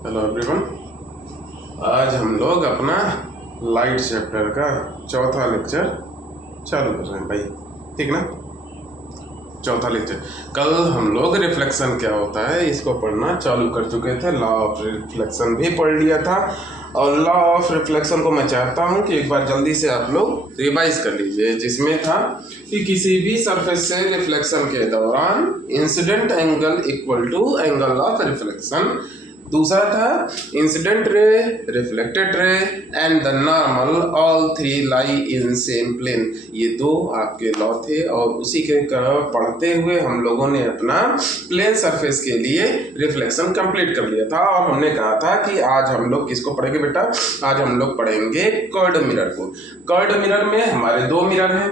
Hello everyone. आज हम लोग अपना लाइट चैप्टर का चौथा लेक्चर चालू कर रहे हैं भाई, ठीक ना। चौथा लेक्चर। कल हम लोग रिफ्लेक्शन क्या होता है इसको पढ़ना चालू कर चुके थे, लॉ ऑफ रिफ्लेक्शन भी पढ़ लिया था। और लॉ ऑफ रिफ्लेक्शन को मैं चाहता हूं कि एक बार जल्दी से आप लोग रिवाइज कर लीजिए, जिसमें था कि किसी भी सरफेस से रिफ्लेक्शन के दौरान incident angle equal to angle of reflection. दूसरा था incident ray, reflected ray and the normal, all three lie in same plane. ये दो आपके लॉ थे और उसी के पढ़ते हुए हम लोगों ने अपना प्लेन सरफेस के लिए रिफ्लेक्शन कंप्लीट कर लिया था। और हमने कहा था कि आज हम लोग किसको पढ़ेंगे बेटा, आज हम लोग पढ़ेंगे कर्व्ड मिरर को। कर्व्ड मिरर में हमारे दो मिरर हैं,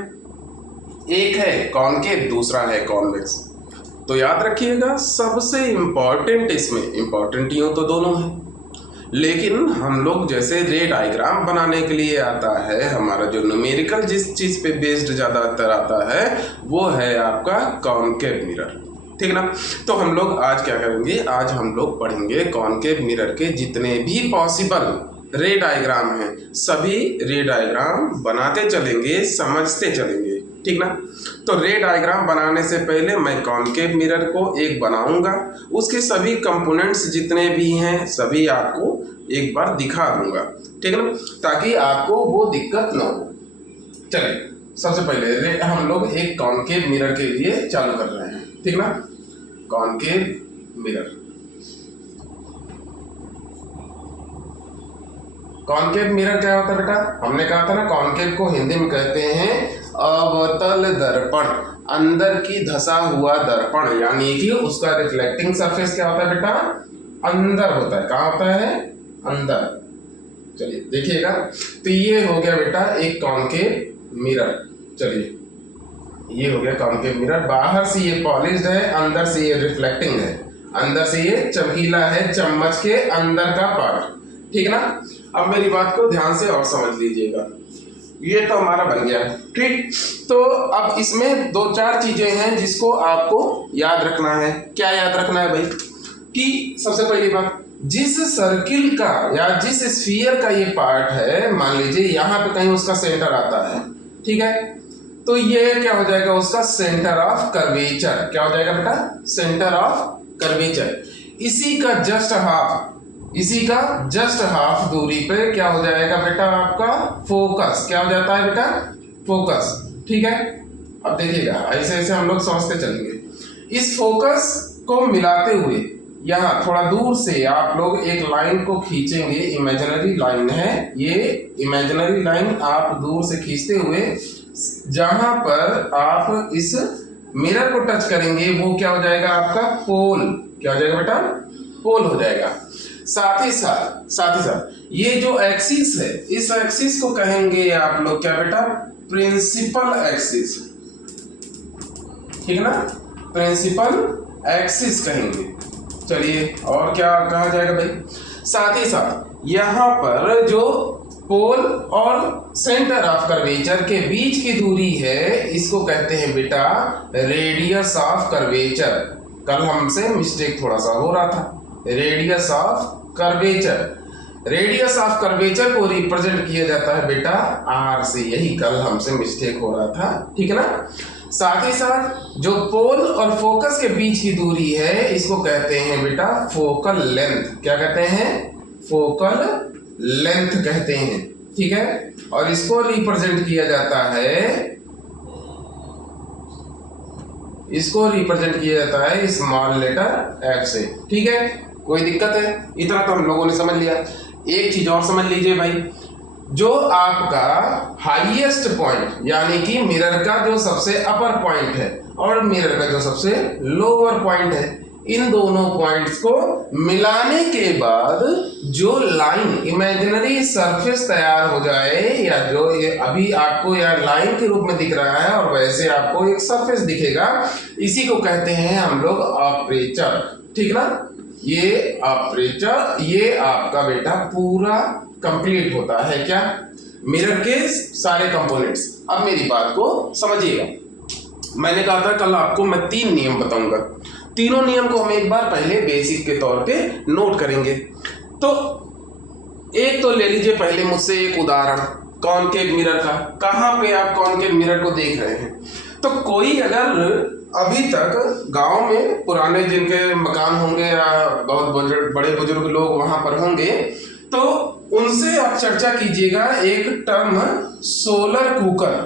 एक है कॉनकेव, दूसरा है कॉन्वेक्स। तो याद रखिएगा, सबसे इम्पॉर्टेंट इसमें, इम्पॉर्टेंट यूँ तो दोनों हैं, लेकिन हम लोग जैसे रे डायग्राम बनाने के लिए आता है, हमारा जो न्यूमेरिकल जिस चीज़ पे बेस्ड ज़्यादातर आता है वो है आपका कॉनकेव मिरर, ठीक ना। तो हम लोग आज क्या करेंगे, आज हम लोग पढ़ेंगे कॉनकेव मिरर के जितने भी पॉसिबल रे डायग्राम हैं, सभी रे डायग्राम बनाते चलेंगे, समझते चलेंगे, ठीक ना। तो रे डायग्राम बनाने से पहले मैं कॉनकेव मिरर को एक बनाऊंगा, उसके सभी कंपोनेंट्स जितने भी हैं सभी आपको एक बार दिखा दूंगा, ठीक है ना, ताकि आपको वो दिक्कत ना हो। चलिए सबसे पहले हम लोग एक कॉनकेव मिरर के लिए चालू कर रहे हैं, ठीक ना। कॉनकेव मिरर, कॉनकेव मिरर क्या होता है बेटा, हमने कहा था ना, कॉनकेव को हिंदी में कहते हैं अवतल दर्पण, अंदर की धसा हुआ दर्पण, यानी कि उसका रिफ्लेक्टिंग सरफेस क्या होता है बेटा, अंदर होता है। कहाँ होता है, अंदर। चलिए देखिएगा, तो ये हो गया बेटा एक कॉनकेव मिरर। चलिए ये हो गया कॉनकेव मिरर, बाहर से ये पॉलिश्ड है, अंदर से ये रिफ्लेक्टिंग है, अंदर से ये चमकीला है, चम्मच के अंदर का पार्ट, ठीक ना। अब मेरी बात को ध्यान से और समझ लीजिएगा, ये तो हमारा बन गया, ठीक। तो अब इसमें दो चार चीजें हैं जिसको आपको याद रखना है। क्या याद रखना है भाई, कि सबसे पहली बात, जिस सर्किल का या जिस स्फीयर का ये पार्ट है, मान लीजिए यहाँ पे कहीं उसका सेंटर आता है, ठीक है, तो ये क्या हो जाएगा, उसका सेंटर ऑफ कर्वेचर। क्या हो जाएगा बेटा, सेंटर ऑफ कर्वेचर। इसी का जस्ट हाफ, इसी का जस्ट हाफ दूरी पे क्या हो जाएगा बेटा, आपका फोकस। क्या हो जाता है बेटा, फोकस, ठीक है। अब देखिएगा, ऐसे ऐसे हम लोग समझते चलेंगे। इस फोकस को मिलाते हुए यहाँ थोड़ा दूर से आप लोग एक लाइन को खींचेंगे, इमेजिनरी लाइन है ये, इमेजिनरी लाइन आप दूर से खींचते हुए जहां पर आप इस मिरर को टच करेंगे वो क्या हो जाएगा, आपका पोल। क्या हो जाएगा बेटा, पोल हो जाएगा। साथ ही साथ ये जो एक्सिस है, इस एक्सिस को कहेंगे आप लोग क्या बेटा, प्रिंसिपल एक्सिस, ठीक ना, प्रिंसिपल एक्सिस कहेंगे। चलिए और क्या कहा जाएगा भाई, साथ ही साथ यहाँ पर जो पोल और सेंटर ऑफ कर्वेचर के बीच की दूरी है, इसको कहते हैं बेटा रेडियस ऑफ कर्वेचर। कल हमसे मिस्टेक थोड़ा सा हो रहा था, radius of curvature. Radius of curvature को रिप्रेजेंट किया जाता है बेटा आर से, यही कल हमसे मिस्टेक हो रहा था, ठीक है ना। साथ ही साथ जो पोल और फोकस के बीच की दूरी है, इसको कहते हैं बेटा फोकल लेंथ। क्या कहते हैं, फोकल लेंथ कहते हैं, ठीक है। और इसको रिप्रेजेंट किया जाता है, इसको रिप्रेजेंट किया जाता है स्मॉल लेटर एफ से, ठीक है। कोई दिक्कत है, इतना तो हम लोगों ने समझ लिया। एक चीज और समझ लीजिए भाई, जो आपका हाईएस्ट पॉइंट, यानी कि मिरर का जो सबसे अपर पॉइंट है और मिरर का जो सबसे लोअर पॉइंट है, इन दोनों पॉइंट्स को मिलाने के बाद जो लाइन, इमेजिनरी सरफेस तैयार हो जाए, या जो ये अभी आपको यार लाइन के रूप में दिख रहा है और वैसे आपको एक सरफेस दिखेगा, इसी को कहते हैं हम लोग अपर्चर, ठीक ना। ये अपर्चर, ये आपका बेटा पूरा कंप्लीट होता है क्या, मिरर के सारे कंपोनेंट्स। अब मेरी बात को समझिएगा, मैंने कहा था कल आपको मैं 3 नियम बताऊंगा, तीनों नियम को हम एक बार पहले बेसिक के तौर पे नोट करेंगे। तो एक तो ले लीजिए पहले मुझसे एक उदाहरण कॉनकेव मिरर का। कहाँ पे आप कॉनकेव मिरर को देख रहे हैं? तो कोई अगर अभी तक गांव में पुराने जिनके मकान होंगे या बहुत बड़े बुजुर्ग लोग वहां पर होंगे, तो उनसे आप चर्चा कीजिएगा एक टर्म सोलर कुकर,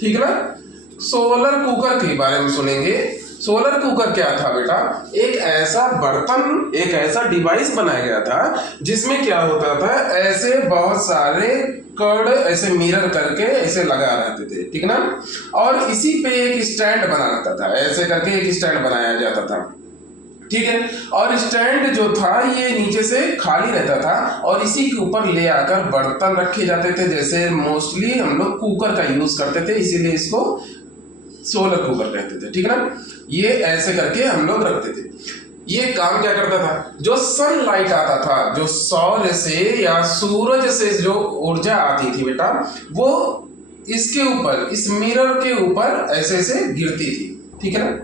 ठीक है ना? सोलर कुकर के बारे में सुनेंगे। सोलर कुकर क्या था बेटा? एक ऐसा बर्तन, एक ऐसा डिवाइस बनाया गया था जिसमें क्या होता था, ऐसे बहुत सारे कड़ ऐसे मिरर करके ऐसे लगा रहते थे, ठीक ना? और इसी पे एक स्टैंड बना रहता था, ऐसे करके एक स्टैंड बनाया जाता था, ठीक है? और स्टैंड जो था ये नीचे से खाली रहता था और इसी के ऊपर ले आकर बर्तन रखे जाते थे। जैसे मोस्टली हम लोग कुकर का यूज करते थे, इसीलिए इसको सोलर कुकर कहते थे, ठीक है ना? ये ऐसे करके हम लोग रखते थे। ये काम क्या करता था? जो सनलाइट आता था, जो सौर से या सूरज से जो ऊर्जा आती थी बेटा, वो इसके ऊपर, इस मिरर के ऊपर ऐसे ऐसे गिरती थी, ठीक है ना?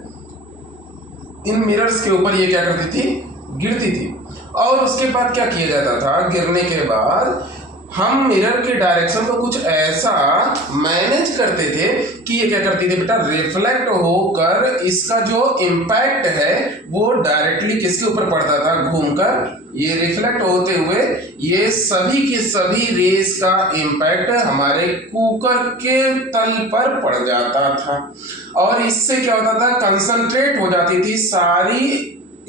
इन मिरर्स के ऊपर ये क्या करती थी? गिरती थी। और उसके बाद क्या किया जाता था? गिरने के बाद हम मिरर के डायरेक्शन को कुछ ऐसा मैनेज करते थे कि ये क्या करती थी बेटा? रिफ्लेक्ट होकर इसका जो इम्पैक्ट है वो डायरेक्टली किसके ऊपर पड़ता था? घूमकर ये रिफ्लेक्ट होते हुए ये सभी के सभी रेस का इम्पैक्ट हमारे कुकर के तल पर पड़ जाता था और इससे क्या होता था? कंसंट्रेट हो जाती थी सारी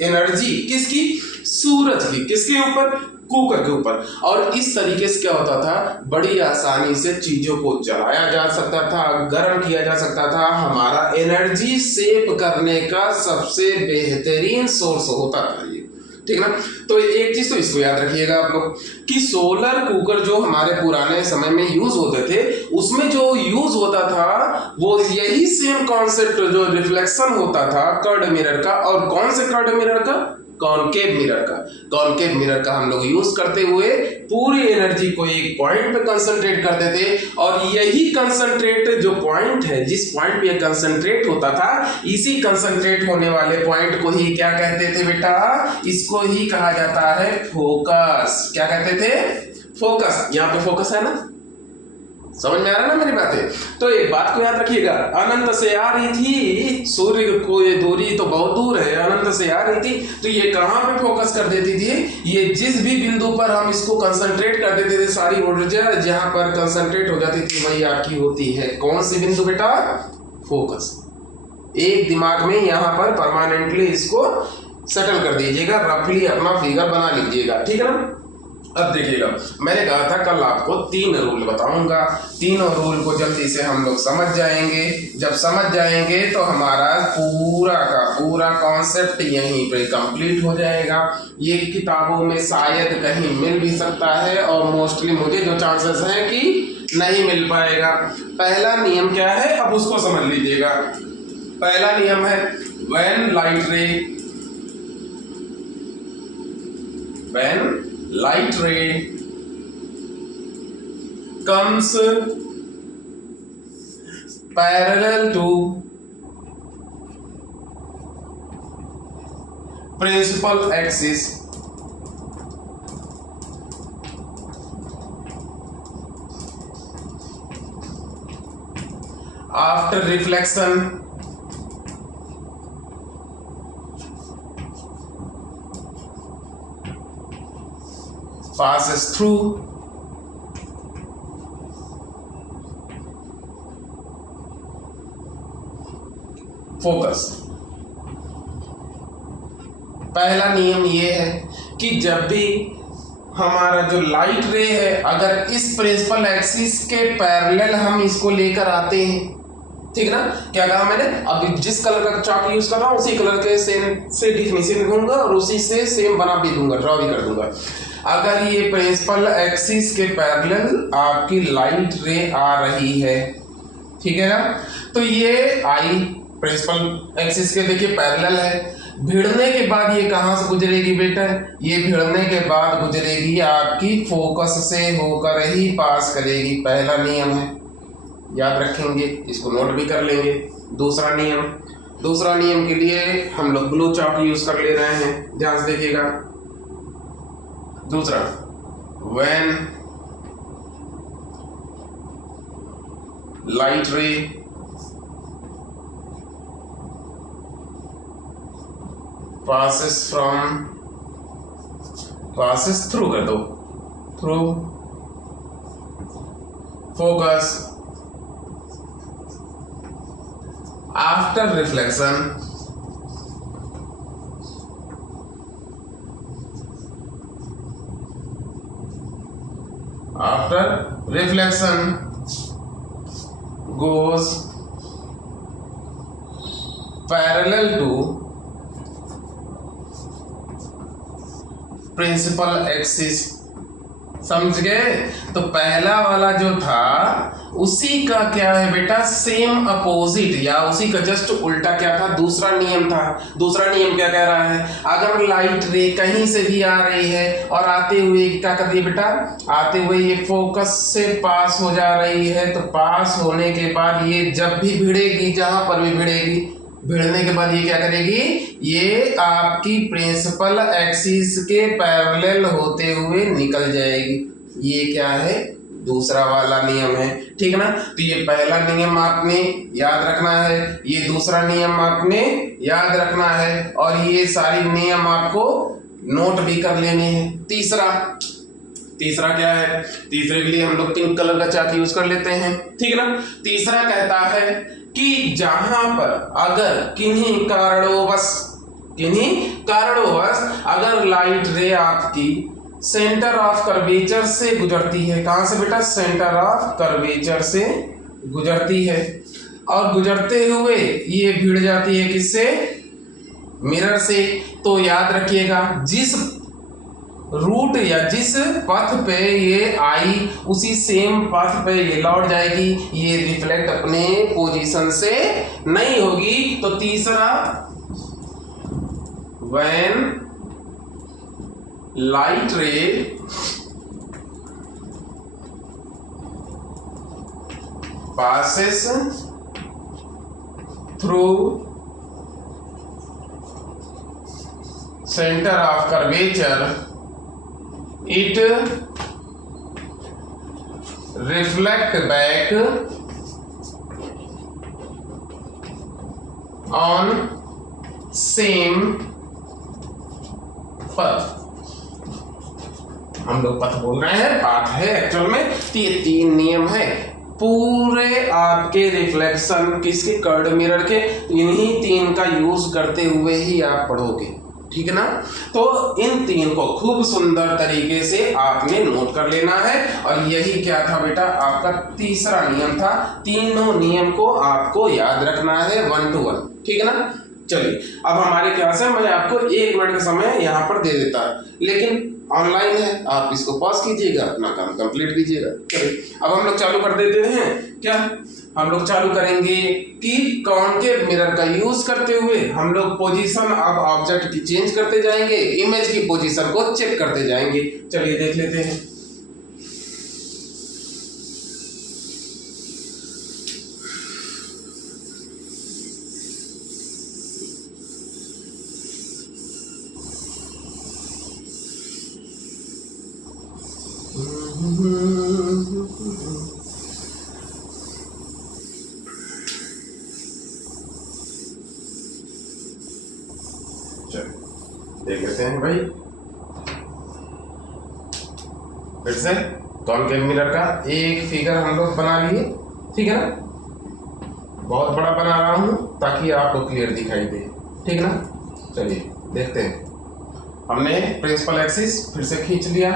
एनर्जी किसकी? सूरज की। किसके ऊपर? कुकर के ऊपर। और इस तरीके से क्या होता था? बड़ी आसानी से चीजों को जलाया जा सकता था, गर्म किया जा सकता था। हमारा एनर्जी सेव करने का सबसे बेहतरीन सोर्स होता था ये, ठीक ना? तो एक चीज तो इसको याद रखिएगा आप लोग कि सोलर कुकर जो हमारे पुराने समय में यूज होते थे, उसमें जो यूज होता था वो यही सेम कॉन्सेप्ट जो रिफ्लेक्शन होता था कर्ड मिरर का। और कौन से कर्ड मिरर का? कॉनकेव मिरर का। कॉनकेव मिरर का हम लोग यूज करते हुए पूरी एनर्जी को एक पॉइंट पे कंसंट्रेट करते थे और यही कंसंट्रेट जो पॉइंट है, जिस पॉइंट पे कंसंट्रेट होता था, इसी कंसंट्रेट होने वाले पॉइंट को ही क्या कहते थे बेटा? इसको ही कहा जाता है फोकस। क्या कहते थे? फोकस। यहाँ पे फोकस है ना? समझ में आ रहा है ना मेरी बातें? तो एक बात को याद रखिएगा, अनंत से आ रही थी, सूर्य को ये दूरी तो बहुत दूर है, अनंत से आ रही थी, तो ये कहाँ पे फोकस कर देती थी? ये जिस भी बिंदु पर हम इसको कंसंट्रेट कर देते थे, सारी ऊर्जा जहां पर कंसंट्रेट हो जाती थी वही आपकी होती है कौन सी बिंदु बेटा? फोकस। एक दिमाग में यहाँ पर परमानेंटली इसको सेटल कर दीजिएगा, रफली अपना फिगर बना लीजिएगा, ठीक है ना? अब देखिएगा, मैंने कहा था कल आपको 3 रूल बताऊंगा। तीनों रूल को जल्दी से हम लोग समझ जाएंगे। जब समझ जाएंगे तो हमारा पूरा का पूरा कॉन्सेप्ट यहीं पे कंप्लीट हो जाएगा। ये किताबों में शायद कहीं मिल भी सकता है और मोस्टली मुझे जो चांसेस हैं कि नहीं मिल पाएगा। पहला नियम क्या है, अब उसको समझ लीजिएगा। पहला नियम है when light ray comes parallel to principal axis, after reflection passes through focus। पहला नियम ये है कि जब भी हमारा जो लाइट रे है, अगर इस प्रिंसिपल एक्सिस के पैरेलल हम इसको लेकर आते हैं, ठीक ना? क्या कहा मैंने? अब जिस कलर का चार्ट यूज कर रहा हूं उसी कलर के सेम से डिफिनेशन दूंगा और उसी से सेम बना भी दूंगा, ड्रॉ भी कर दूंगा। अगर ये प्रिंसिपल एक्सिस के पैरेलल आपकी लाइट रे आ रही है, ठीक है ना? तो ये आई प्रिंसिपल एक्सिस के देखिए पैरेलल है। भिड़ने के बाद ये कहाँ से गुजरेगी बेटा? ये भिड़ने के बाद गुजरेगी आपकी फोकस से होकर ही पास करेगी। पहला नियम है, याद रखेंगे, इसको नोट भी कर लेंगे। दूसरा नियम के लिए हम लोग ब्लू चार्ट यूज कर ले रहे हैं, ध्यान से देखिएगा। दूसरा when light ray passes through कर दो, through focus after reflection goes parallel to principal axis. समझ गए? तो पहला वाला जो था उसी का क्या है बेटा, सेम अपोजिट या उसी का जस्ट उल्टा क्या था, दूसरा नियम था। दूसरा नियम क्या कह रहा है, अगर लाइट रे कहीं से भी आ रही है और आते हुए क्या कर दिए बेटा, आते हुए ये फोकस से पास हो जा रही है, तो पास होने के बाद ये जब भी भिड़ेगी, जहां पर भी भिड़ेगी, भिड़ने के बाद ये क्या करेगी, ये आपकी प्रिंसिपल एक्सिस के पैरेलल होते हुए निकल जाएगी। ये क्या है, दूसरा वाला नियम है। ठीक ना? तो ये पहला नियम आपने याद रखना है, ये दूसरा नियम आपने याद रखना है, और ये सारी नियम आपको नोट भी कर लेने हैं। तीसरा क्या है, तीसरे के लिए हम लोग पिंक कलर का चार्ट यूज कर लेते हैं। ठीक है ना? तीसरा कहता है कि जहां पर अगर किन्हीं कारणोंवश अगर लाइट रे आपकी सेंटर ऑफ कर्वेचर से गुजरती है, कहां से बेटा, सेंटर ऑफ कर्वेचर से गुजरती है, और गुजरते हुए ये भिड़ जाती है किससे, मिरर से, तो याद रखिएगा जिस रूट या जिस पथ पे ये आई उसी सेम पथ पे ये लौट जाएगी, ये रिफ्लेक्ट अपने पोजीशन से नहीं होगी। तो तीसरा, when light ray passes through center of curvature, it reflect back on same पथ। हम लोग पथ बोल रहे हैं, पाथ है एक्चुअल में। तो ये तीन नियम है पूरे आपके रिफ्लेक्शन किसके, कर्ड मिरर के। इन्हीं तीन का यूज करते हुए ही आप पढ़ोगे। ठीक है ना? तो इन तीन को खूब सुंदर तरीके से आपने नोट कर लेना है, और यही क्या था बेटा, आपका तीसरा नियम था। तीनों नियम को आपको याद रखना है 1 to 1। ठीक है ना? चलिए, अब हमारे क्लास है, मैं आपको 1 मिनट का समय यहाँ पर दे देता है, लेकिन ऑनलाइन है, आप इसको पॉज कीजिएगा, अपना काम कंप्लीट कीजिएगा। चलिए, अब हम लोग चालू कर देते हैं। क्या हम लोग चालू करेंगे कि कॉन्केव मिरर का यूज करते हुए हम लोग पोजीशन अब ऑब्जेक्ट की चेंज करते जाएंगे, इमेज की पोजीशन को चेक करते जाएंगे। चलिए देख लेते हैं। देख लेते हैं भाई, फिर से कॉन्केव मिरर का एक फिगर हम लोग बना लिए। ठीक है ना? बहुत बड़ा बना रहा हूं ताकि आपको क्लियर दिखाई दे। ठीक ना? चलिए देखते हैं। हमने प्रिंसिपल एक्सिस फिर से खींच लिया,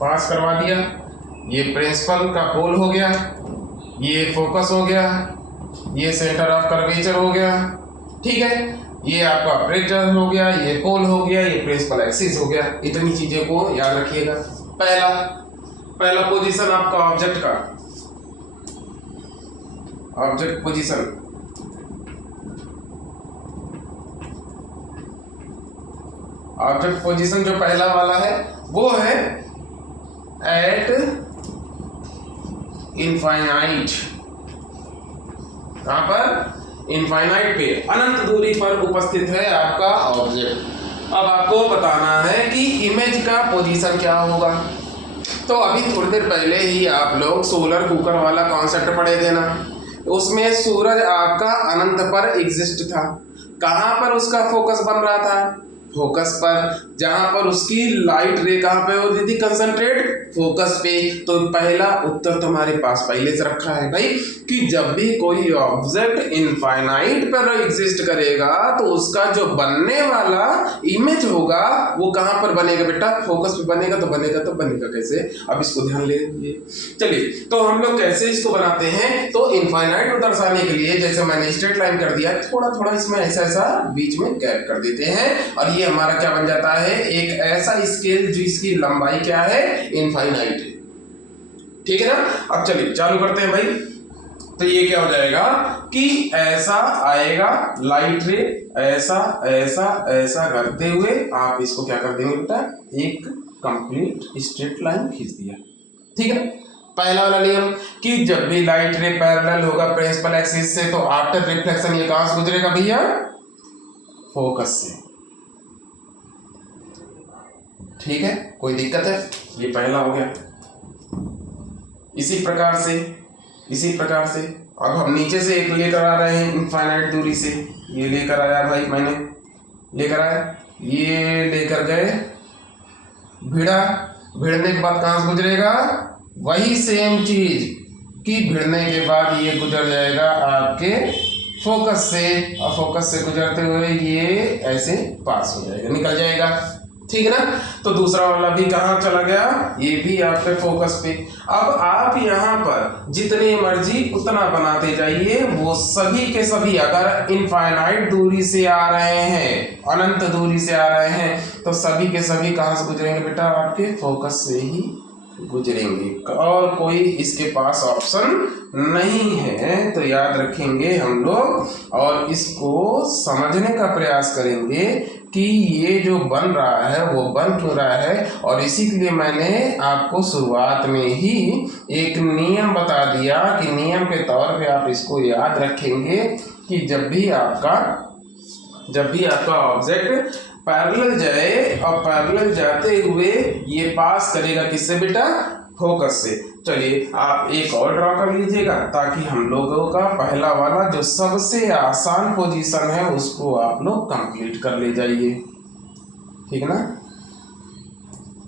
पास करवा दिया, ये प्रिंसिपल का पोल हो गया, ये फोकस हो गया, ये सेंटर ऑफ कर्वेचर हो गया। ठीक है, ये आपका अपर्चर हो गया, ये पोल हो गया, ये प्रिंसिपल एक्सिस हो गया। इतनी चीजें को याद रखिएगा। पहला पोजीशन आपका ऑब्जेक्ट का, ऑब्जेक्ट पोजीशन, ऑब्जेक्ट पोजीशन जो पहला वाला है वो है एट इनफाइनाइट। कहां पर? इनफाइनाइट पे, अनंत दूरी पर उपस्थित है आपका ऑब्जेक्ट। अब आपको बताना है कि इमेज का पोजीशन क्या होगा। तो अभी थोड़ी देर पहले ही आप लोग सोलर कुकर वाला कॉन्सेप्ट पढ़े थे ना, उसमें सूरज आपका अनंत पर एग्जिस्ट था। कहाँ पर उसका फोकस बन रहा था? फोकस पर, जहां पर उसकी लाइट रे कहाँ पे होती थी? कंसंट्रेट फोकस पे। तो पहला उत्तर तुम्हारे पास पहले से रखा है भाई कि जब भी कोई ऑब्जेक्ट इनफाइनाइट पर एग्जिस्ट करेगा तो उसका जो बनने वाला इमेज होगा वो कहाँ पर बनेगा बेटा? फोकस पे बनेगा। तो बनेगा कैसे? अब इसको ध्यान ले। चलिए, तो हम लोग कैसे इसको बनाते हैं? तो इनफाइनाइट को दर्शाने के लिए जैसे मैंने स्ट्रेट लाइन कर दिया, थोड़ा थोड़ा इसमें ऐसा ऐसा बीच में गैप कर देते हैं और ये हमारा क्या बन जाता है? एक ऐसा स्केल जिसकी लंबाई क्या है? इनफाइनाइट है। ठीक है ना? अब चलिए चालू करते हैं भाई। तो ये क्या हो जाएगा कि ऐसा आएगा लाइट रे, ऐसा ऐसा ऐसा करते हुए आप इसको क्या कर देंगे बेटा? एक कंप्लीट स्ट्रेट लाइन खींच दिया। ठीक है, पहला वाला नियम कि जब भी लाइट रे पैरेलल होगा प्रिंसिपल एक्सिस से तो आफ्टर रिफ्लेक्शन ये कहां से गुजरेगा भैया? फोकस से। ठीक है, कोई दिक्कत है? ये पहला हो गया। इसी प्रकार से अब हम नीचे से एक लेकर आ रहे हैं इनफाइनाइट दूरी से। ये लेकर आया भाई, मैंने लेकर आया, ये लेकर गए, भिड़ने के बाद कहां से गुजरेगा? वही सेम चीज कि भिड़ने के बाद ये गुजर जाएगा आपके फोकस से, और फोकस से गुजरते हुए ये ऐसे पास हो जाएगा, निकल जाएगा। ठीक है ना? तो दूसरा वाला भी कहाँ चला गया? ये भी आपके फोकस पे। अब आप यहाँ पर जितने मर्जी उतना बनाते जाइए, वो सभी के सभी अगर इनफाइनाइट दूरी से आ रहे हैं, अनंत दूरी से आ रहे हैं, तो सभी के सभी कहाँ से गुजरेंगे बेटा? आपके फोकस से ही गुजरेंगे और कोई इसके पास ऑप्शन नहीं है। तो याद रखेंगे हम लोग और इसको समझने का प्रयास करेंगे कि ये जो बन रहा है वो बन क्यों रहा है। और इसी के लिए मैंने आपको शुरुआत में ही एक नियम बता दिया कि नियम के तौर पे आप इसको याद रखेंगे कि जब भी आपका ऑब्जेक्ट पैरेलल जाए और पैरेलल जाते हुए ये पास करेगा किससे बेटा? फोकस से। चलिए आप एक और ड्रॉ कर लीजिएगा ताकि हम लोगों का पहला वाला जो सबसे आसान पोजीशन है उसको आप लोग कंप्लीट कर ले जाइए। ठीक है ना?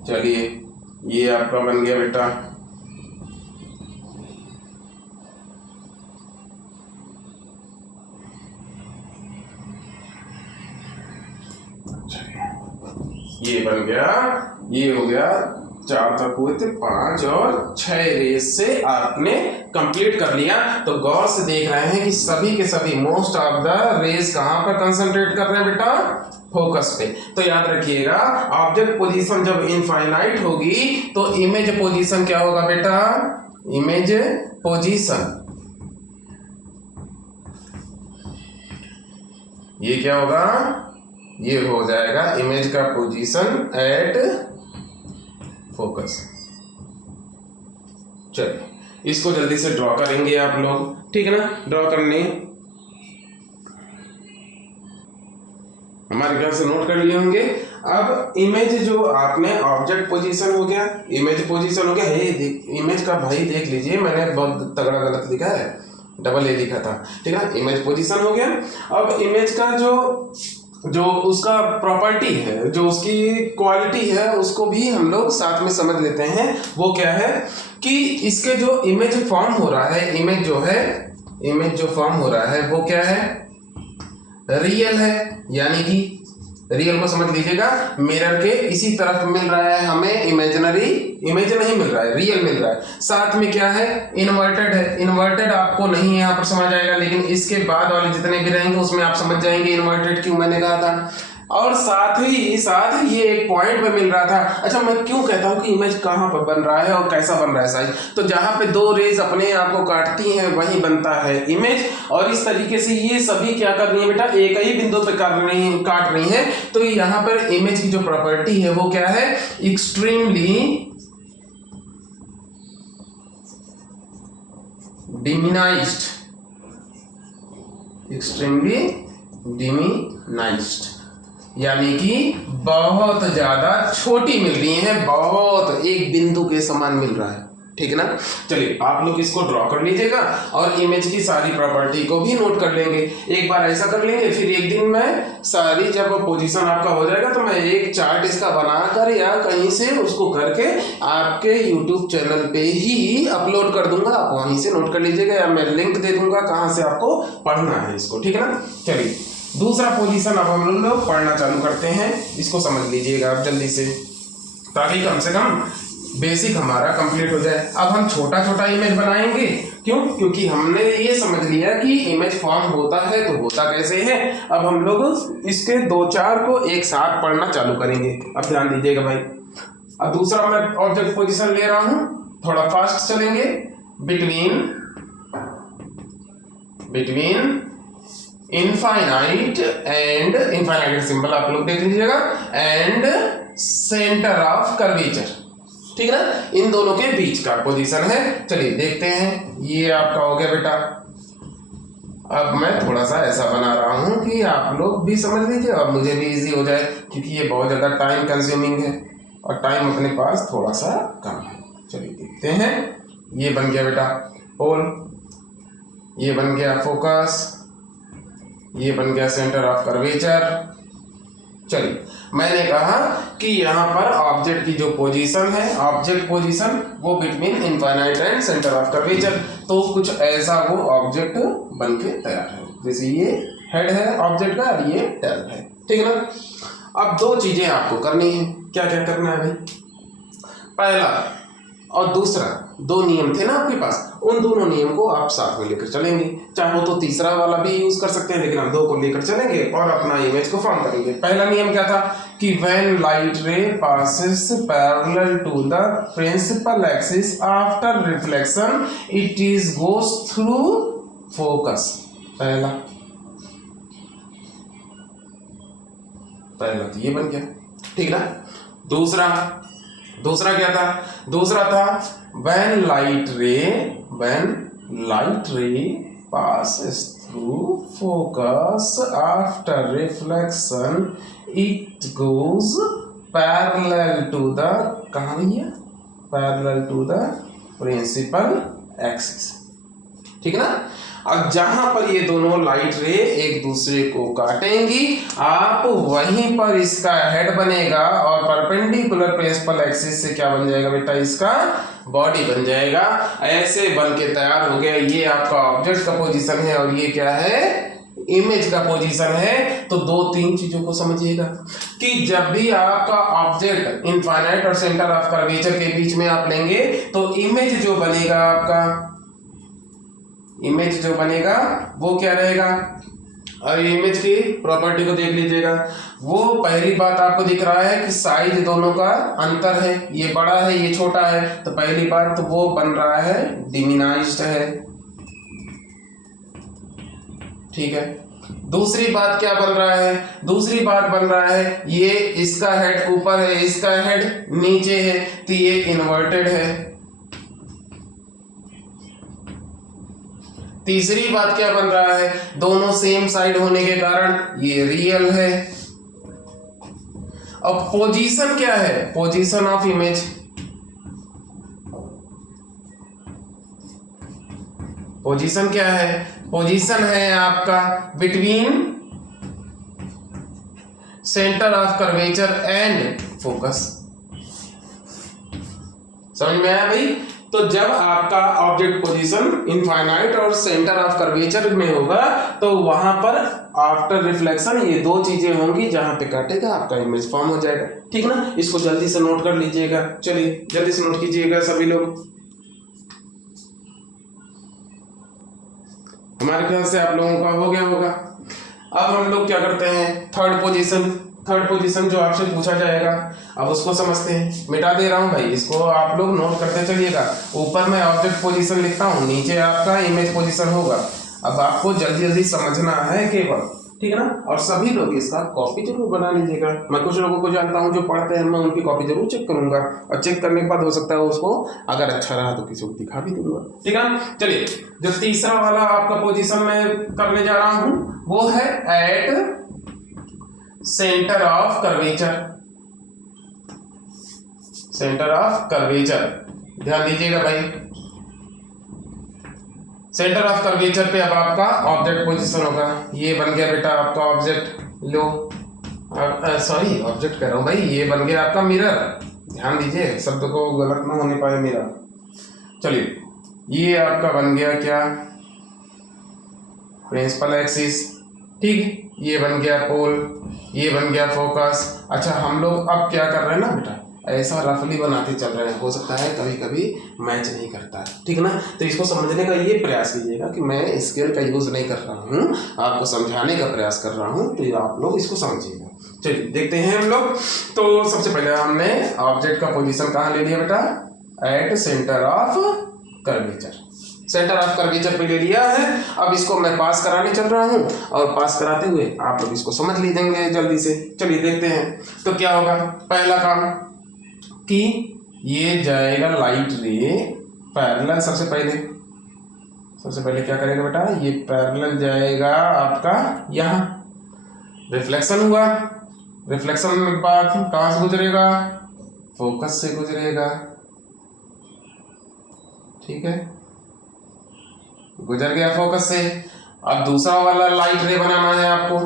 चलिए ये आपका बन गया बेटा। ये बन गया, ये हो गया 4 तक हुए थे, 5 और 6 रेस से आपने कंप्लीट कर लिया। तो गौर से देख रहे हैं कि सभी के सभी मोस्ट ऑफ द रेस कहां पर कंसंट्रेट कर रहे हैं बेटा? फोकस पे। तो याद रखिएगा ऑब्जेक्ट पोजीशन जब इनफाइनाइट होगी तो इमेज पोजीशन क्या होगा बेटा? इमेज पोजीशन ये क्या होगा? ये हो जाएगा इमेज का पोजीशन एट फोकस। चलिए इसको जल्दी से ड्रॉ करेंगे आप लोग। ठीक है ना? ड्रॉ करने हमारे ख्याल से नोट कर लिए होंगे। अब इमेज जो आपने ऑब्जेक्ट पोजीशन हो गया, इमेज पोजीशन हो गया है। इमेज का भाई देख लीजिए, मैंने बहुत तगड़ा गलत लिखा है, डबल ए लिखा था। ठीक है ना? इमेज पोजीशन हो गया। अब इमेज का जो उसका प्रॉपर्टी है, जो उसकी क्वालिटी है, उसको भी हम लोग साथ में समझ लेते हैं। वो क्या है कि इसके जो इमेज फॉर्म हो रहा है, इमेज जो फॉर्म हो रहा है वो क्या है? रियल है। यानी कि रियल को समझ लीजिएगा, मिरर के इसी तरफ मिल रहा है हमें इमेजिनरी इमेज नहीं मिल रहा है, रियल मिल रहा है। साथ में क्या है? इन्वर्टेड है। इन्वर्टेड आपको नहीं यहाँ पर समझ आएगा, लेकिन इसके बाद वाले जितने भी रहेंगे उसमें आप समझ जाएंगे इन्वर्टेड क्यों मैंने कहा था। और साथ ही ये एक पॉइंट पे मिल रहा था। अच्छा, मैं क्यों कहता हूँ कि इमेज कहाँ पर बन रहा है और कैसा बन रहा है साइज? तो जहाँ पे 2 रेज अपने आप को काटती हैं वहीं बनता है इमेज। और इस तरीके से ये सभी क्या कर रही है बेटा? एक ही बिंदु पे काट रही है। तो यहाँ पर इमेज की जो प्रॉपर्टी है वो क्या है? Extremely diminished. यानी कि बहुत ज्यादा छोटी मिल रही है, बहुत एक बिंदु के समान मिल रहा है, ठीक है ना। चलिए आप लोग इसको ड्रॉ कर लीजिएगा और इमेज की सारी प्रॉपर्टी को भी नोट कर लेंगे। एक बार ऐसा कर लेंगे, फिर एक दिन मैं सारी जब पोजीशन आपका हो जाएगा तो मैं एक चार्ट इसका बनाकर या कहीं से उसको करके आपके यूट्यूब चैनल पे ही अपलोड कर दूंगा, आप वहीं से नोट कर लीजिएगा, या मैं लिंक दे दूंगा कहाँ से आपको पढ़ना है इसको, ठीक है ना। चलिए दूसरा पोजीशन अब हम लोग पढ़ना चालू करते हैं, इसको समझ लीजिएगा आप जल्दी से, ताकि कम से कम बेसिक हमारा कंप्लीट हो जाए। अब हम छोटा छोटा इमेज बनाएंगे, क्यों? क्योंकि हमने ये समझ लिया कि इमेज फॉर्म होता है तो होता कैसे है। अब हम लोग इसके 2-4 को एक साथ पढ़ना चालू करेंगे। अब ध्यान दीजिएगा भाई। अब दूसरा मैं ऑब्जेक्ट पोजीशन ले रहा हूं, थोड़ा फास्ट चलेंगे। Between infinite and infinite symbol आप लोग देख लीजिएगा, एंड सेंटर ऑफ कर्वेचर, ठीक है ना, इन दोनों के बीच का पोजीशन है। चलिए देखते हैं, ये आपका हो गया बेटा। अब मैं थोड़ा सा ऐसा बना रहा हूं कि आप लोग भी समझ लीजिए और मुझे भी इजी हो जाए, क्योंकि ये बहुत ज़्यादा टाइम कंज्यूमिंग है और टाइम अपने पास थोड़ा सा कम है। चलिए देखते हैं, ये बन गया बेटा पोल, ये बन गया फोकस, ये बन गया सेंटर ऑफ कर्वेचर। चलिए मैंने कहा कि यहाँ पर ऑब्जेक्ट की जो पोजीशन है, ऑब्जेक्ट पोजीशन वो between infinite and centre of curvature, तो कुछ ऐसा वो ऑब्जेक्ट बन के तैयार है। जैसे ये हेड है ऑब्जेक्ट का और ये टेल है, ठीक है ना। अब 2 चीजें आपको करनी है। क्या क्या करना है भाई? पहला और दूसरा 2 नियम थे ना आपके पास, उन दोनों नियम को आप साथ में लेकर चलेंगे। चाहो तो तीसरा वाला भी यूज कर सकते हैं, लेकिन हम 2 को लेकर चलेंगे और अपना इमेज को फॉर्म करेंगे। पहला नियम क्या था कि when light ray passes parallel to the principal axis after reflection it is goes through focus. पहला तो ये बन गया, ठीक ना। दूसरा क्या था? दूसरा था when light ray passes through focus after reflection it goes parallel to the, कहाँ भैया? Parallel to the principal axis, ठीक है ना। अब जहां पर ये दोनों लाइट रे एक दूसरे को काटेंगी, आप वहीं पर इसका हेड बनेगा और परपेंडिकुलर प्रिंसिपल एक्सिस से क्या बन जाएगा बेटा? इसका बॉडी बन जाएगा। ऐसे बन के तैयार हो गया। ये आपका ऑब्जेक्ट का पोजीशन है और ये क्या है? इमेज का पोजीशन है। तो 2-3 चीजों को समझिएगा कि जब भी आपका ऑब्जेक्ट इनफाइनाइट और सेंटर ऑफ कर्वेचर के बीच में आप लेंगे तो इमेज जो बनेगा आपका, इमेज जो बनेगा वो क्या रहेगा? और इमेज की प्रॉपर्टी को देख लीजिएगा। वो पहली बात आपको दिख रहा है कि साइज दोनों का अंतर है, ये बड़ा है ये छोटा है, तो पहली बात तो वो बन रहा है डिमिनाइज्ड है, ठीक है। दूसरी बात क्या बन रहा है? दूसरी बात बन रहा है ये इसका हेड ऊपर है, इसका हेड नीचे है, तो ये इन्वर्टेड है। तीसरी बात क्या बन रहा है? दोनों सेम साइड होने के कारण ये रियल है। अब पोजीशन क्या है? पोजीशन ऑफ इमेज, पोजीशन क्या है? पोजीशन है आपका between centre of curvature and focus. समझ में आया भाई? तो जब आपका ऑब्जेक्ट पोजीशन इनफाइनाइट और सेंटर ऑफ कर्वेचर में होगा तो वहां पर आफ्टर रिफ्लेक्शन ये 2 चीजें होंगी, जहां पे काटेगा आपका इमेज फॉर्म हो जाएगा, ठीक ना। इसको जल्दी से नोट कर लीजिएगा। चलिए जल्दी से नोट कीजिएगा सभी लोग। हमारे ख्याल से आप लोगों का हो गया होगा। अब हम लोग क्या करते हैं? थर्ड पोजीशन जो आपसे पूछा जाएगा, अब उसको समझते हैं। मिटा दे रहा हूं भाई, इसको आप लोग नोट करते चलिएगा। ऊपर मैं ऑब्जेक्ट पोजीशन लिखता हूं, नीचे आपका इमेज पोजीशन होगा। अब आपको जल्दी जल्दी समझना है केवल, ठीक है ना। और सभी लोग इसका कॉपी जरूर बना लीजिएगा। मैं कुछ लोगों को जानता हूं जो पढ़ते हैं, मैं उनकी कॉपी जरूर चेक करूंगा और चेक करने के बाद हो सकता है उसको अगर अच्छा रहा तो किसी को दिखा भी दूंगा, ठीक है। चलिए जो तीसरा वाला आपका पोजीशन मैं करने जा रहा हूं वो है eight centre of curvature, centre of curvature, ध्यान दीजिएगा भाई। सेंटर ऑफ कर्वेचर पे अब आपका ऑब्जेक्ट पोजीशन होगा। ये बन गया बेटा आपका ऑब्जेक्ट, लो सॉरी ऑब्जेक्ट कह रहा हूं भाई, ये बन गया आपका मिरर। ध्यान दीजिए शब्द को गलत ना होने पाए मेरा। चलिए ये आपका बन गया क्या, प्रिंसिपल एक्सिस, ठीक। ये बन गया पोल, ये बन गया फोकस। अच्छा हम लोग अब क्या कर रहे हैं ना बेटा, ऐसा रफली बनाते चल रहे हैं, हो सकता है कभी कभी मैच नहीं करता है, ठीक है ना। तो इसको समझने का ये प्रयास कीजिएगा कि मैं स्केल का यूज नहीं कर रहा हूँ, आपको समझाने का प्रयास कर रहा हूँ, तो आप लोग इसको समझिएगा। चलिए देखते हैं हम लोग। तो सबसे पहले हमने ऑब्जेक्ट का पोजीशन कहाँ ले लिया बेटा, eight centre of curvature, centre of curvature पे ले लिया है। अब इसको मैं पास कराने चल रहा हूँ और पास कराते हुए आप लोग इसको समझ लीजिएंगे जल्दी से। चलिए देखते हैं तो क्या होगा। पहला काम कि ये जाएगा लाइट रे पैरेलल, सबसे पहले क्या करेगा बेटा, ये पैरेलल जाएगा आपका यहाँ, रिफ्लेक्शन हुआ, रिफ्लेक्शन के बाद कहाँ से गुजरेगा, फोकस से गुजरेगा, ठीक है, गुजर गया फोकस से। अब दूसरा वाला लाइट रे बनाना है आपको।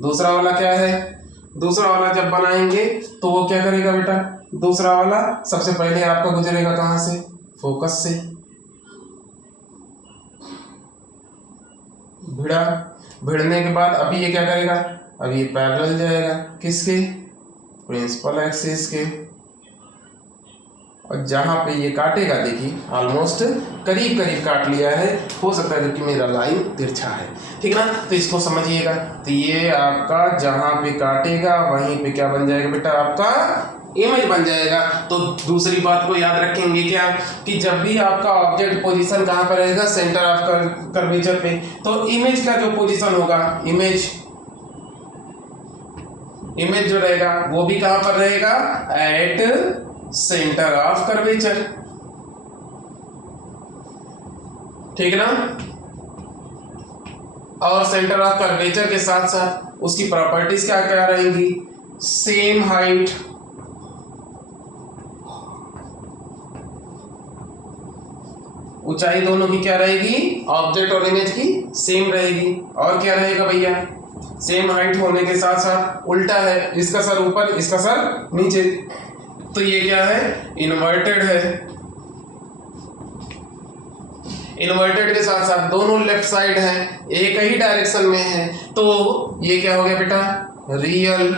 दूसरा वाला क्या है, दूसरा वाला जब बनाएंगे तो वो क्या करेगा बेटा, दूसरा वाला सबसे पहले आपका गुजरेगा कहाँ से, फोकस से, भिड़ा, भिड़ने के बाद अभी ये क्या करेगा, अब ये पैरेलल जाएगा किसके, प्रिंसिपल एक्सिस के, और जहां पे ये काटेगा देखिए ऑलमोस्ट करीब करीब काट लिया है, हो सकता है कि मेरा लाइन तिरछा है, ठीक है ना। तो इसको समझिएगा, तो ये आपका जहां पे काटेगा वहीं पे क्या बन जाएगा बेटा, आपका इमेज बन जाएगा। तो दूसरी बात को याद रखेंगे क्या, कि जब भी आपका ऑब्जेक्ट पोजीशन कहाँ पर रहेगा, सेंटर ऑफ कर्वेचर पे, तो इमेज का जो पोजीशन होगा, इमेज जो रहेगा वो भी कहाँ पर रहेगा, एट सेंटर ऑफ कर्वेचर, ठीक है ना। और सेंटर ऑफ कर्वेचर के साथ साथ उसकी प्रॉपर्टीज क्या क्या रहेंगी, सेम हाइट, ऊंचाई दोनों की क्या रहेगी, ऑब्जेक्ट और इमेज की सेम रहेगी। और क्या रहेगा भैया, सेम हाइट होने के साथ साथ उल्टा है, इसका सर ऊपर इसका सर नीचे, तो ये क्या है, इन्वर्टेड है। इन्वर्टेड के साथ साथ दोनों लेफ्ट साइड है, एक ही डायरेक्शन में है, तो ये क्या हो गया बेटा, रियल।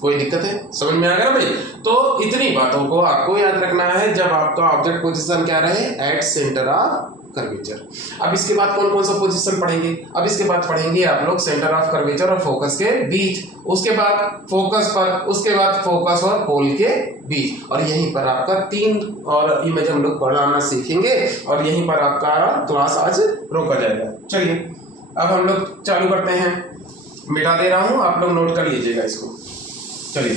कोई दिक्कत है, समझ में आ गया भाई। तो इतनी बातों को आपको याद रखना है जब आपका ऑब्जेक्ट पोजीशन क्या रहे, एट सेंटर ऑफ कर्वेचर। अब इसके बाद कौन कौन सा पोजीशन पढ़ेंगे, अब इसके बाद पढ़ेंगे आप लोग सेंटर ऑफ कर्वेचर और फोकस के बीच, उसके बाद फोकस पर, उसके बाद फोकस और पोल के बीच, और यहीं पर आपका 3 और इमेज हम लोग पढ़ाना सीखेंगे, और यहीं पर आपका क्लास आज रोका जाएगा। चलिए अब हम लोग चालू करते हैं, मिटा दे रहा हूं, आप लोग नोट कर लीजिएगा इसको। चलिए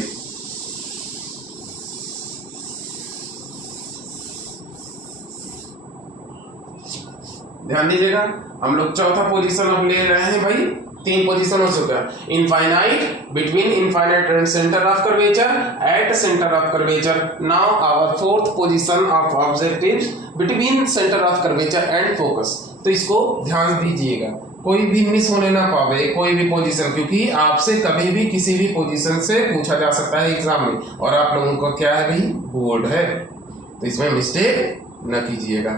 ध्यान दीजिएगा, हम लोग चौथा पोजीशन अब ले रहे हैं भाई, 3 पोजीशन हो चुका है, infinite, between infinite and centre of curvature, at centre of curvature. Now our fourth position of object is between centre of curvature and focus. तो इसको ध्यान दीजिएगा, कोई भी मिस होने ना पावे कोई भी पोजीशन, क्योंकि आपसे कभी भी किसी भी पोजीशन से पूछा जा सकता है एग्जाम में, और आप लोगों का क्या है भाई, बोर्ड है, तो इसमें मिस्टेक न कीजिएगा।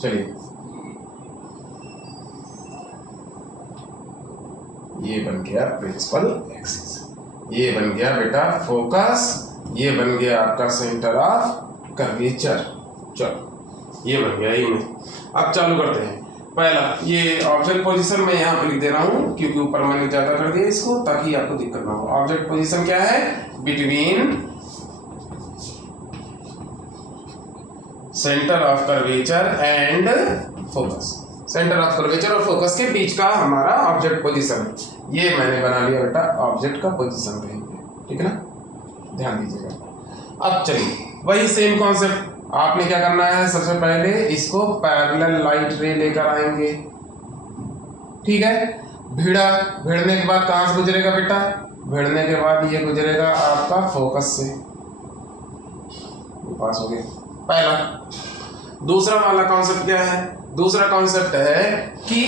चलिए ये बन गया प्रिंसिपल एक्सिस, ये बन गया बेटा फोकस, ये बन गया आपका सेंटर ऑफ कर्वेचर। चलो ये बन गया इमेज। अब चालू करते हैं। पहला ये ऑब्जेक्ट पोजीशन मैं यहाँ पे लिख दे रहा हूँ क्योंकि ऊपर मैंने ज्यादा कर दिया इसको ताकि आपको दिक्कत ना हो। ऑब्जेक्ट पोजीशन क्या है, between centre of curvature and focus, centre of curvature और फोकस के बीच का हमारा ऑब्जेक्ट पोजीशन है। ये मैंने बना लिया बेटा ऑब्जेक्ट का पोजीशन कहेंगे, ठीक है ना, ध्यान दीजिएगा। अब चलिए वही सेम कॉन्सेप्ट, आपने क्या करना है, सबसे पहले इसको पैरेलल लाइट रे लेकर आएंगे, ठीक है। भिड़ा, भिड़ने के बाद कहाँ से गुजरेगा बेटा? भिड़ने के बाद ये गुजरेगा आपका फोकस से, पास हो गया पहला। दूसरा वाला कॉन्सेप्ट क्या है? दूसरा कॉन्सेप्ट है कि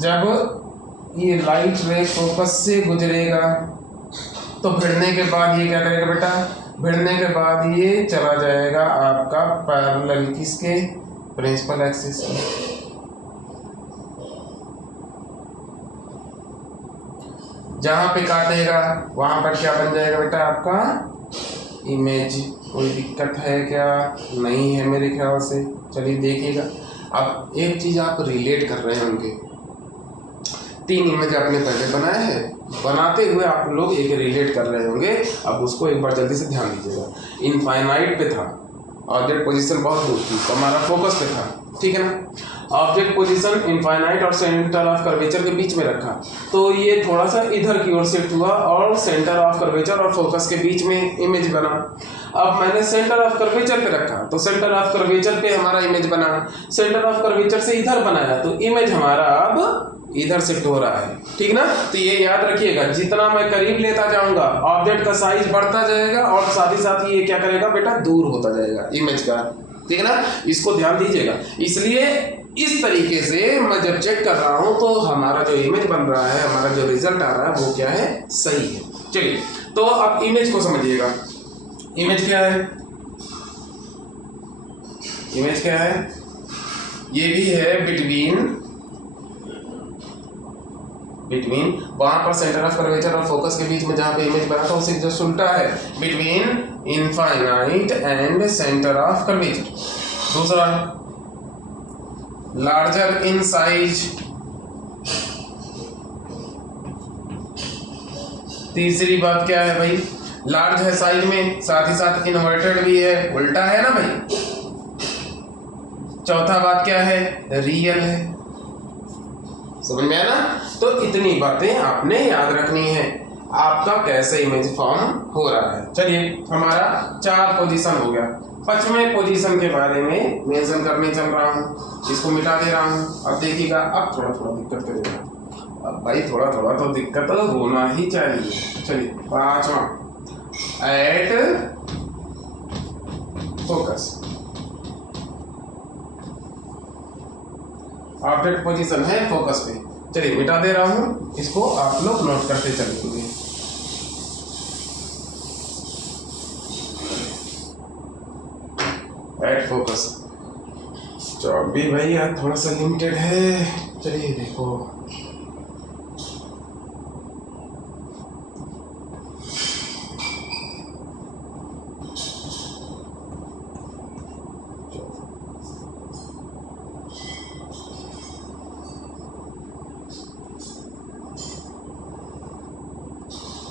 जब ये लाइट रे फोकस से गुजरेगा तो भिड़ने के बाद ये क्या करेगा बेटा? भिड़ने के बाद ये चला जाएगा आपका पैरेलल किसके? प्रिंसिपल एक्सिस के। जहां पे काटेगा वहां पर क्या बन जाएगा बेटा? आपका इमेज। कोई दिक्कत है क्या? नहीं है मेरे ख्याल से। चलिए देखिएगा। अब एक चीज आप रिलेट कर रहे होंगे, 3 इमेज आपने पहले बनाया है, बनाते हुए आप लोग एक रिलेट कर रहे होंगे। अब उसको एक बार जल्दी से ध्यान दीजिएगा। इनफाइनाइट पे था, ऑब्जेक्ट पोजीशन बहुत दूर थी, तो हमारा फोकस पे था, ठीक है ना। ऑब्जेक्ट पोजीशन इनफाइनाइट और सेंटर ऑफ कर्वेचर के बीच में रखा, तो ये थोड़ा सा इधर की ओर शिफ्ट हुआ और सेंटर ऑफ कर्वेचर और फोकस के बीच में इमेज बना। अब मैंने सेंटर ऑफ कर्वेचर पे रखा तो सेंटर ऑफ कर्वेचर पे हमारा इमेज बना, सेंटर ऑफ कर्वेचर से इधर बनाया तो इमेज हमारा अब इधर शिफ्ट हो रहा है, ठीक ना। तो ये याद रखिएगा, जितना मैं करीब लेता जाऊंगा ऑब्जेक्ट का साइज बढ़ता जाएगा और साथ ही साथ ये क्या करेगा बेटा? दूर होता जाएगा इमेज का, ठीक है ना। इसको ध्यान दीजिएगा। इसलिए इस तरीके से मैं जब चेक कर रहा हूं तो हमारा जो इमेज बन रहा है, हमारा जो रिजल्ट आ रहा है वो क्या है? सही है। चलिए तो अब इमेज को समझिएगा। इमेज क्या है? इमेज क्या है? ये भी है बिटवीन वहां पर सेंटर ऑफ कर्वेचर और फोकस के बीच में जहां पे इमेज बना था उसे जस्ट उल्टा है, between infinite and centre of curvature. दूसरा, लार्जर इन साइज। तीसरी बात क्या है भाई? लार्ज है साइज में, साथ ही साथ इन्वर्टेड भी है, उल्टा है ना भाई। चौथा बात क्या है? रियल है। समझ में आया ना। तो इतनी बातें आपने याद रखनी है, आपका कैसे इमेज फॉर्म हो रहा है। चलिए हमारा 4 पोजीशन हो गया। 5वें पोजीशन के बारे में मेंशन करने चल रहा हूँ, इसको मिटा दे रहा हूँ। अब देखिएगा, अब थोड़ा थोड़ा दिक्कत करेगा। अब भाई थोड़ा थोड़ा तो दिक्कत होना ही चाहिए। चलिए 5वां, एट फोकस। ऑब्जेक्ट पोजीशन है फोकस पे। चलिए मिटा दे रहा हूं, इसको आप लोग नोट करते चलेंगे। At focus. तो अभी भाई यार थोड़ा सा लिमिटेड है। चलिए देखो,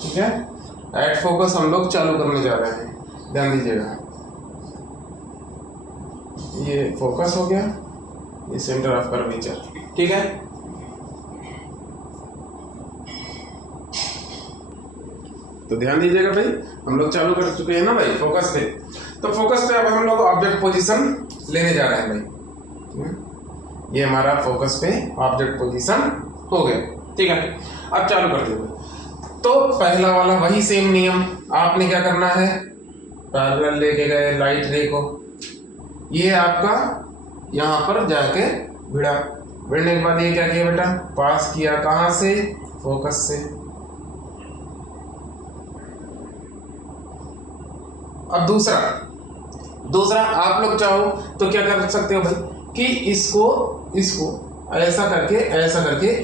ठीक है। एट फोकस हम लोग चालू करने जा रहे हैं, ध्यान दीजिएगा। ये फोकस हो गया, ये सेंटर ऑफ कर्वेचर, ठीक है। तो ध्यान दीजिएगा भाई, हम लोग चालू कर चुके हैं ना भाई फोकस पे। तो फोकस पे अब हम लोग ऑब्जेक्ट पोजीशन लेने जा रहे हैं भाई। ये हमारा फोकस पे ऑब्जेक्ट पोजीशन हो गया, ठीक है। अब चालू करते हुए तो पहला वाला वही सेम नियम, आपने क्या करना है? पैरेलल लेके गए लाइट रे को, ये आपका यहाँ पर जाके भिड़ा, भिड़ने के बाद ये क्या किया बेटा? पास किया, कहाँ से? फोकस से। अब दूसरा आप लोग चाहो तो क्या कर सकते हो भाई कि इसको ऐसा करके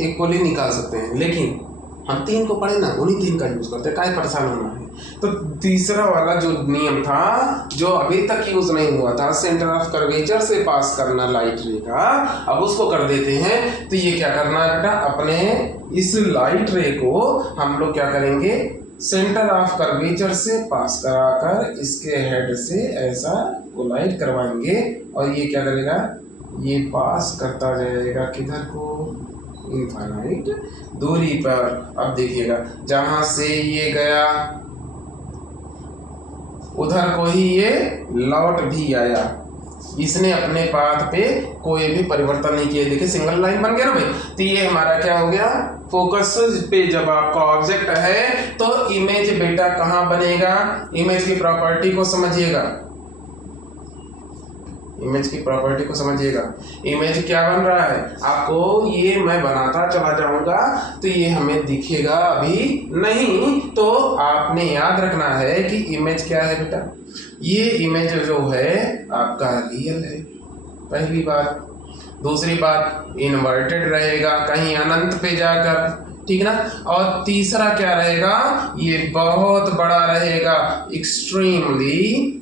इक्वली निकाल सकते हैं, लेकिन हम 3 को पढ़े ना, उन्हीं 3 का यूज करते हैं, काहे परेशान होना है। तो तीसरा वाला जो नियम था, जो अभी तक यूज नहीं हुआ था, सेंटर ऑफ कर्वेचर से पास करना लाइट रे का, अब उसको कर देते हैं। तो ये क्या करना है बेटा? अपने इस लाइट रे को हम लोग क्या करेंगे? सेंटर ऑफ कर्वेचर से पास कराकर इसके हेड से ऐसा कोलाइड करवाएंगे और ये क्या करेगा? ये पास करता जाएगा किधर को? इनफाइनाइट दूरी पर। अब देखिएगा, जहां से ये गया उधर को ही ये लौट भी आया, इसने अपने पाथ पे कोई भी परिवर्तन नहीं किया। देखिए सिंगल लाइन बन गया ना भाई। तो ये हमारा क्या हो गया? फोकस पे जब आपका ऑब्जेक्ट है तो इमेज बेटा कहाँ बनेगा, इमेज की प्रॉपर्टी को समझिएगा, इमेज की प्रॉपर्टी को समझिएगा। इमेज क्या बन रहा है आपको, ये मैं बनाता चला जाऊंगा तो ये हमें दिखेगा अभी नहीं, तो आपने याद रखना है कि इमेज क्या है बेटा, ये इमेज जो है आपका रियल है, पहली बात। दूसरी बात इन्वर्टेड रहेगा कहीं अनंत पे जाकर, ठीक ना। और तीसरा क्या रहेगा, ये बहुत बड़ा रहेगा, एक्सट्रीमली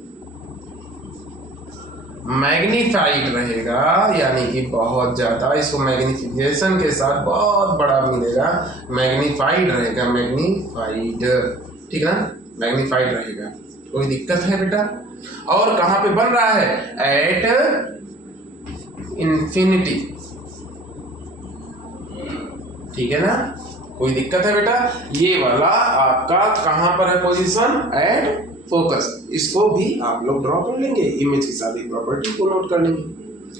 मैग्नीफाइड रहेगा, यानी कि बहुत ज्यादा, इसको मैग्निफिकेशन के साथ बहुत बड़ा मिलेगा, मैग्नीफाइड रहेगा, मैग्नीफाइड, ठीक ना, मैग्नीफाइड रहेगा। कोई दिक्कत है बेटा? और कहाँ पे बन रहा है, एट इंफिनिटी, ठीक है ना, कोई दिक्कत है बेटा? ये वाला आपका कहाँ पर है पोजीशन, एट फोकस, इसको भी आप लोग ड्रॉ कर लेंगे, इमेज की सारी प्रॉपर्टी को नोट कर लेंगे।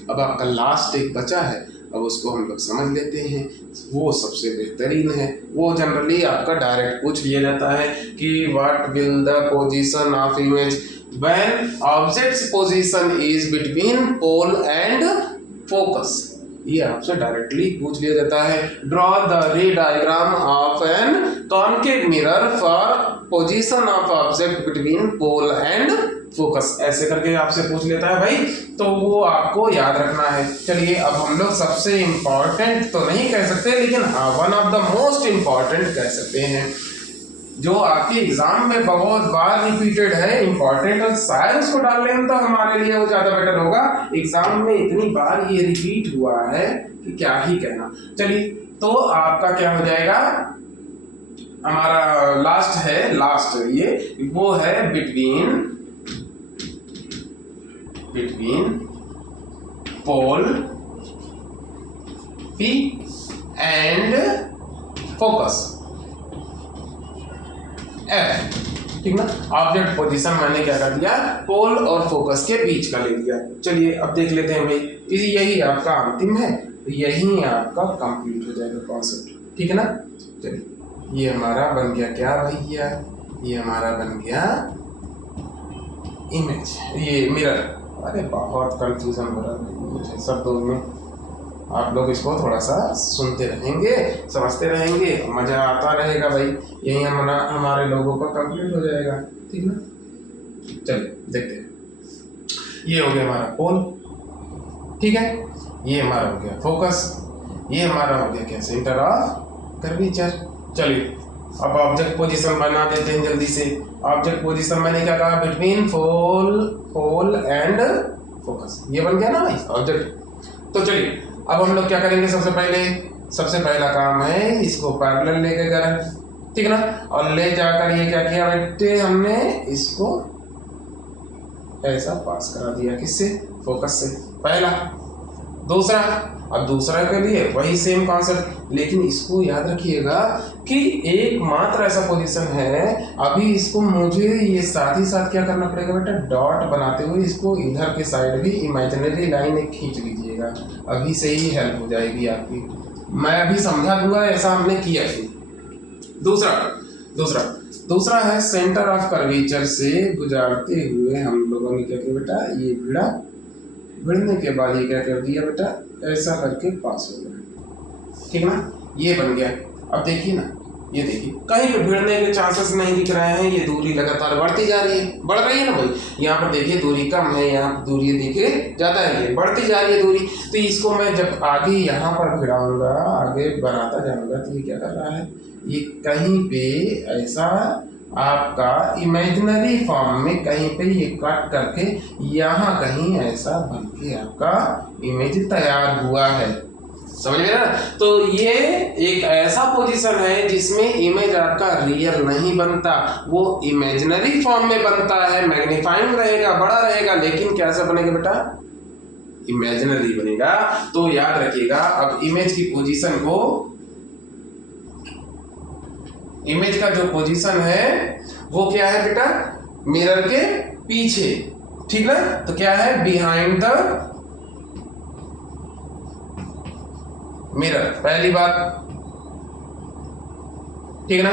अब आपका लास्ट एक बचा है, अब उसको हम लोग समझ लेते हैं, वो सबसे बेहतरीन है। वो जनरली आपका डायरेक्ट पूछ लिया जाता है कि what will the position of image when object's position is between pole and focus, ये आपसे डायरेक्टली पूछ लिया जाता है। Draw the ray diagram of an concave mirror for position of object between pole and focus, ऐसे करके आपसे पूछ लेता है भाई, तो वो आपको याद रखना है। चलिए अब हम लोग सबसे इम्पोर्टेंट तो नहीं कह सकते, लेकिन हाँ one of the most important कह सकते हैं, जो आपके एग्जाम में बहुत बार रिपीटेड है, इंपॉर्टेंट, और शायद उसको डाल लें तो हमारे लिए वो ज्यादा बेटर होगा। एग्जाम में इतनी बार ये रिपीट हुआ है कि क्या ही कहना। चलिए तो आपका क्या हो जाएगा, हमारा लास्ट है, लास्ट ये वो है between pole P and focus F, ठीक ना। ऑब्जेक्ट पोजीशन मैंने क्या कर दिया, पोल और फोकस के बीच का ले लिया। चलिए अब देख लेते हैं भाई, यही आपका अंतिम है, तो यही आपका कंप्लीट हो जाएगा कॉन्सेप्ट, ठीक है ना। चलिए ये हमारा बन गया क्या भैया, ये हमारा बन गया इमेज, ये मिरर। अरे बहुत कंफ्यूजन हो रहा है मुझे शब्दों में, आप लोग इसको थोड़ा सा सुनते रहेंगे, समझते रहेंगे, मजा आता रहेगा भाई, यही हमारे लोगों का कंप्लीट हो जाएगा, ठीक ना। चलिए देखते हैं, ये हो गया हमारा पोल, ठीक है, ये हमारा हो गया फोकस, ये हमारा हो गया क्या, सेंटर ऑफ कर्वेचर। चलिए अब ऑब्जेक्ट पोजीशन बना देते हैं जल्दी से। ऑब्जेक्ट पोजीशन मैंने क्या कहा, बिटवीन पोल एंड फोकस, ये बन गया ना भाई ऑब्जेक्ट। तो चलिए अब हम लोग क्या करेंगे, सबसे पहला काम है इसको पैरेलल लेके गए, ठीक ना, और ले जाकर ये क्या किया बेटे, हमने इसको ऐसा पास करा दिया, किससे, फोकस से, पहला। दूसरा, अब दूसरा के लिए वही सेम कॉन्सेप्ट, लेकिन इसको याद रखिएगा कि एकमात्र ऐसा पोजीशन है, अभी इसको मुझे ये साथ ही साथ क्या करना पड़ेगा बेटा, डॉट बनाते हुए इसको इधर के साइड भी इमेजिनरी लाइन एक खींच लीजिएगा, अभी से ही हेल्प हो जाएगी आपकी, मैं अभी समझा दूंगा, ऐसा हमने किया थी। दूसरा है सेंटर ऑफ कर्वेचर से गुजारते हुए हम लोगों ने क्या किया बेटा, ये भिड़ने के बाद ये क्या कर दिया बेटा, ऐसा करके पास हो गया, ठीक ना, ये बन गया। अब देखिए ना, ये देखिए कहीं पे भिड़ने के चांसेस नहीं दिख रहे हैं, ये दूरी लगातार बढ़ती जा रही है, बढ़ रही है ना भाई, यहाँ पर देखिए दूरी कम है, यहाँ पर दूरी देखिए ज़्यादा है, ये बढ़ती जा रही है दूरी। तो इसको मैं जब आगे यहाँ पर भिड़ाऊंगा, आगे बनाता जाऊंगा, तो ये क्या कर रहा है, ये कहीं पे ऐसा आपका इमेजिनरी फॉर्म में कहीं पे ये कट करके यहाँ कहीं ऐसा बन के आपका इमेज तैयार हुआ है, समझ गए ना। तो ये एक ऐसा पोजीशन है जिसमें इमेज आपका रियल नहीं बनता, वो इमेजिनरी फॉर्म में बनता है, मैग्नीफाइंग रहेगा, बड़ा रहेगा, लेकिन कैसा बनेगा बेटा, इमेजिनरी बनेगा। तो याद रखिएगा, अब इमेज की पोजीशन को, इमेज का जो पोजीशन है वो क्या है बेटा, मिरर के पीछे, ठीक ना, तो क्या है, बिहाइंड द मिरर, पहली बात। ठीक ना।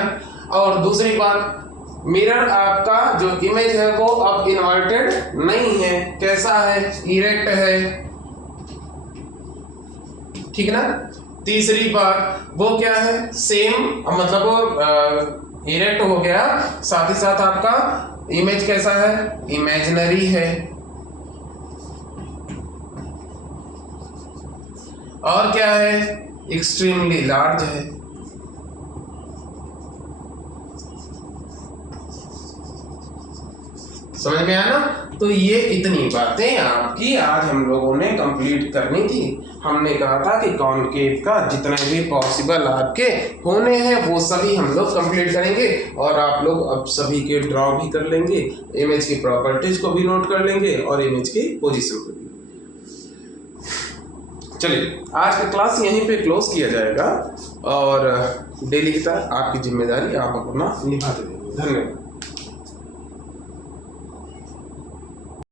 और दूसरी बात, मिरर आपका जो इमेज है वो अब इन्वर्टेड नहीं है, कैसा है, इरेक्ट है, ठीक ना। तीसरी बात वो क्या है, सेम, मतलब वो इरेक्ट हो गया, साथ ही साथ आपका इमेज कैसा है, इमेजिनरी है। और क्या है, एक्सट्रीमली लार्ज है। समझ में आया ना। तो ये इतनी बातें आपकी आज हम लोगों ने कंप्लीट करनी थी। हमने कहा था कि कॉनकेव का जितने भी पॉसिबल आपके होने हैं वो सभी हम लोग कंप्लीट करेंगे, और आप लोग अब सभी के ड्रॉ भी कर लेंगे, इमेज की प्रॉपर्टीज को भी नोट कर लेंगे और इमेज की पोजीशन को भी। चलिए आज का क्लास यहीं पे क्लोज किया जाएगा, और डेली की तरह आपकी जिम्मेदारी आप अपना निभाते रहेंगे। धन्यवाद।